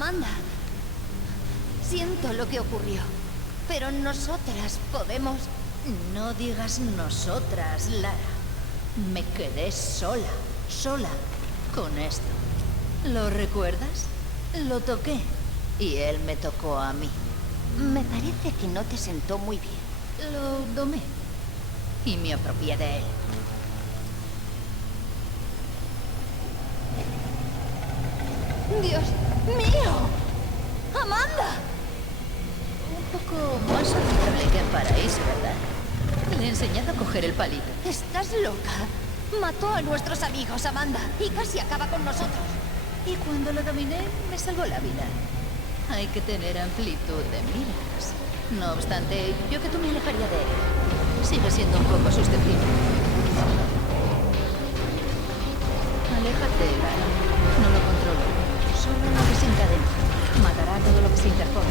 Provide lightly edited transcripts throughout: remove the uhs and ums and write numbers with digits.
Amanda, siento lo que ocurrió, pero nosotras podemos... No digas nosotras, Lara. Me quedé sola con esto. ¿Lo recuerdas? Lo toqué y él me tocó a mí. Me parece que no te sentó muy bien. Lo domé y me apropié de él. ¡Dios mío! ¡Amanda! Un poco más saludable que en Paraíso, ¿verdad? Le he enseñado a coger el palito. Estás loca. Mató a nuestros amigos, Amanda, y casi acaba con nosotros. Y cuando lo dominé, me salvó la vida. Hay que tener amplitud de miras. No obstante, yo que tú me alejaría de él. Sigue siendo un poco susceptible. Aléjate, Lara. No lo controlo. Solo lo desencadena. Matará todo lo que se interponga.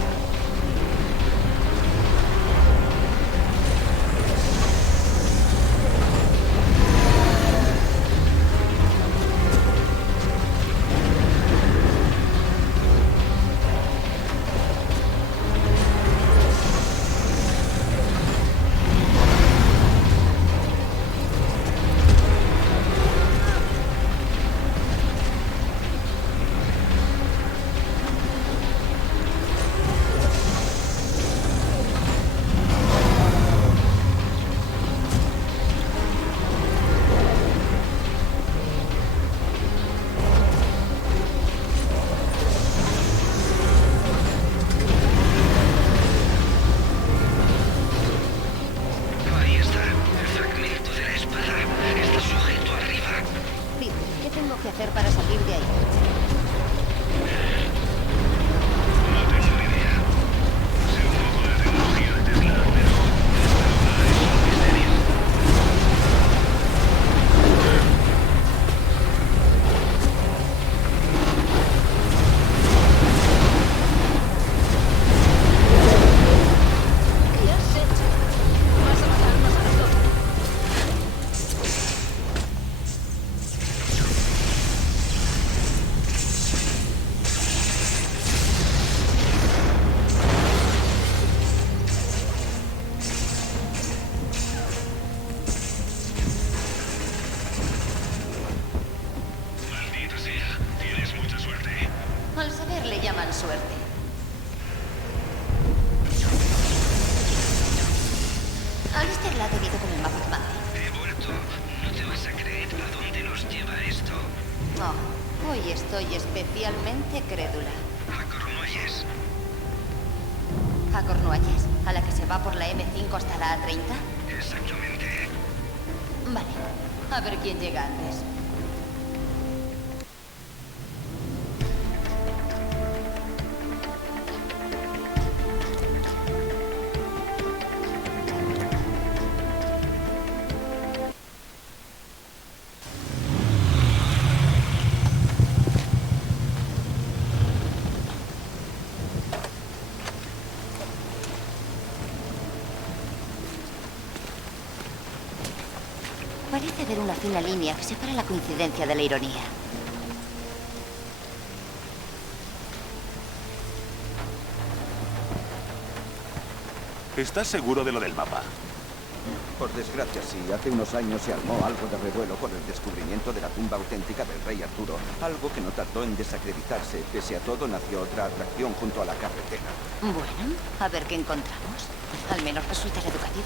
Suerte. Alistair la ha debido con el mapa de Madrid. He vuelto. No te vas a creer a dónde nos lleva esto. Oh, hoy estoy especialmente crédula. A Cornualles. ¿A Cornualles? ¿A la que se va por la M5 hasta la A30? Exactamente. Vale. A ver quién llega antes. Parece haber una fina línea que separa la coincidencia de la ironía. ¿Estás seguro de lo del mapa? Por desgracia, sí. Hace unos años se armó algo de revuelo por el descubrimiento de la tumba auténtica del rey Arturo. Algo que no tardó en desacreditarse. Pese a todo, nació otra atracción junto a la carretera. Bueno, a ver qué encontramos. Al menos resulta educativo.